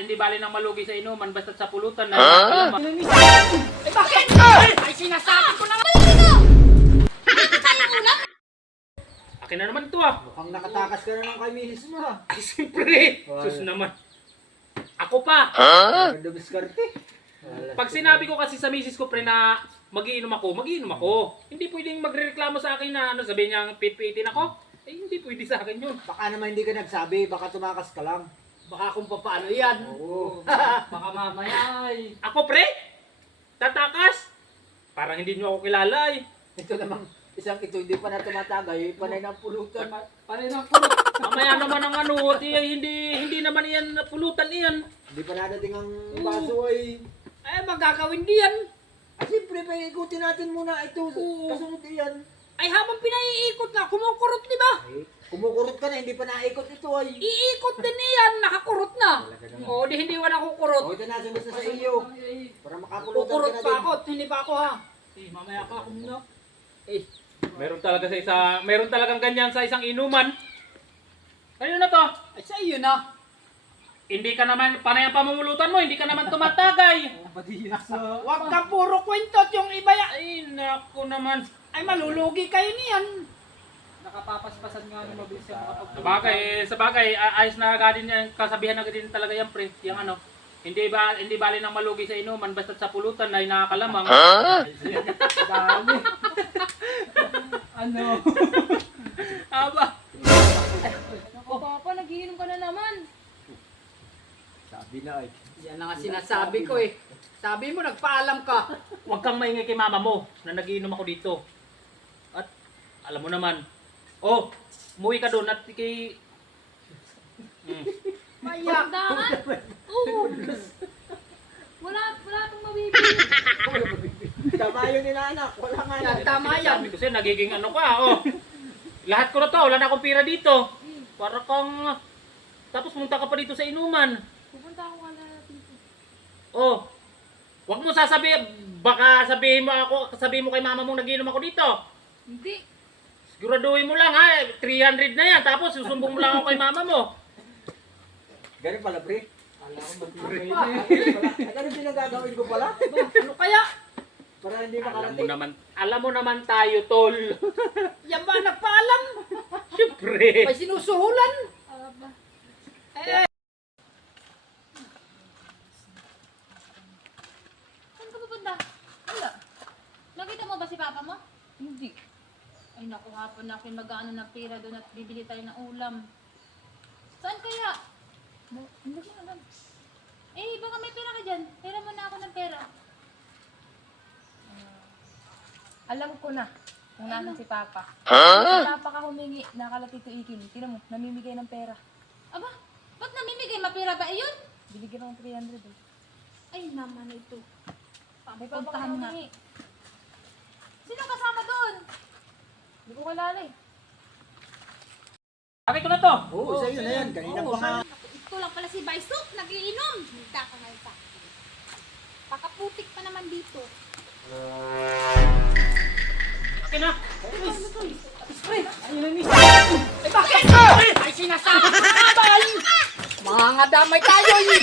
Hindi bali nang malugi sa inuman basta't sa pulutan na nakakalaman. Eh bakit? Ay sinasabi ko naman! Akin na naman to ah. Mukhang nakatakas ka na ng kay misis mo ha. Ay, siyempre. Sus naman. Ako pa. Ganda biskarte. Pag sinabi ko kasi sa misis ko pre na magiinom ako. Hindi pwedeng magrereklamo sa akin na ano, sabihin niya pit-pitin ako. Eh hindi pwede sa akin yun. Baka naman hindi ka nagsabi, baka tumakas ka lang. Baka kung paano yan. Oo. Baka mamaya ay. Ako pre? Tatakas? Parang hindi niyo ako kilala eh. Ito namang isang ito hindi pa na tumatagay, panay ng pulutan. Panay ng pulot. Mamaya naman ang ano, hindi naman yan pulutan iyan. Hindi pa nadating ang baso ay. Eh magagawin diyan. Ah, siyempre, paikutin natin muna ito. Oo. Kasunod yan. Ay habang pinaiikot na, kumukurot di ba? Ay, kumukurot ka na, hindi pa naikot ito ay. Iikot din iyan, nakakurot na. Talaga naman. O di hindi wala kukurot. O, ito na, sunod na sa iyo. Para makapulutan ka Kukurot na pa din. ako, hindi pa ako ha. Eh mamaya pa ako muna. Eh, Meron talagang ganyan sa isang inuman. Ayun na to. ay sa iyo na. Hindi ka naman, panay ang pamumulutan mo, hindi ka naman tumatagay. Huwag ka puro kwentot yung iba yan. Ay, naku naman. Ay malulugi kayo niyan. Nakapapaspasan nga ng mabilis yan Sa bagay, ayos na agad yan, kasabihan na din talaga yan, pre. Yung ano, hindi bali nang malugi sa inuman, basta't sa pulutan ay nakakalamang. Dami. Ano? Aba. Naku, Papa, nagiinom ka na naman. Sabi na ay. Yan na nga sinasabi ko eh. Sabi mo nagpaalam ka. Huwag kang maingay kay mama mo na nagiinom ako dito. At alam mo naman, oh, umuwi ka doon at kay... Maya. Daan? Oo. Wala pang mabibili. Tama yun nila anak, wala nga yan. Tama yan. Sabi ko sa'yo, nagiging ano ka, oh. Lahat ko na to, wala na akong pira dito. Para kang... Tapos pumunta ka pa dito sa inuman. Pupunta ako kala dito. Oh, wag mo sasabihin, baka sabihin mo kay mama mong nagiinom ako dito. Hindi. Siguraduhin mo lang ha, 300 na yan, tapos susumbong mo lang ako kay mama mo. Ganun pala, pre. Alam ko Ay, ganun pinagagawin ko pala. Ano kaya? Para hindi makarating. Alam mo naman tayo, tol. Yan ba nagpaalam? Siyempre. May sinusuhulan? Aba. Eh, Saan ka pupunta? Wala. Nakita mo ba si Papa mo? Hindi. Ay naku, hapon na ako mag-ano ng pera doon at bibili tayo ng ulam. Saan kaya? Hindi ko alam. Eh, baka may pera ka dyan. Pera mo na ako ng pera. Alam ko na kung Ano? nasan si Papa. Si Papa ka humingi, nakalatito ikin. Tingnan mo, namimigay ng pera. Aba, ba't namimigay? Mapira ba iyon? Binigyan ako ng 300 eh. Ay, naman ito. May Papa ka Puntahan nga. humingi. Sino kasama doon? Hindi ko kalala eh. Bakit ko na to? Oo, sa'yo na yan. Kanina pa nga. Ito lang pala si Baisok, nagiinom. Hinta ka ngayon sa pakaputik pa naman dito. Akin na. eh bakit? Ay sinasabi ko na ba? Mga damay tayo eh.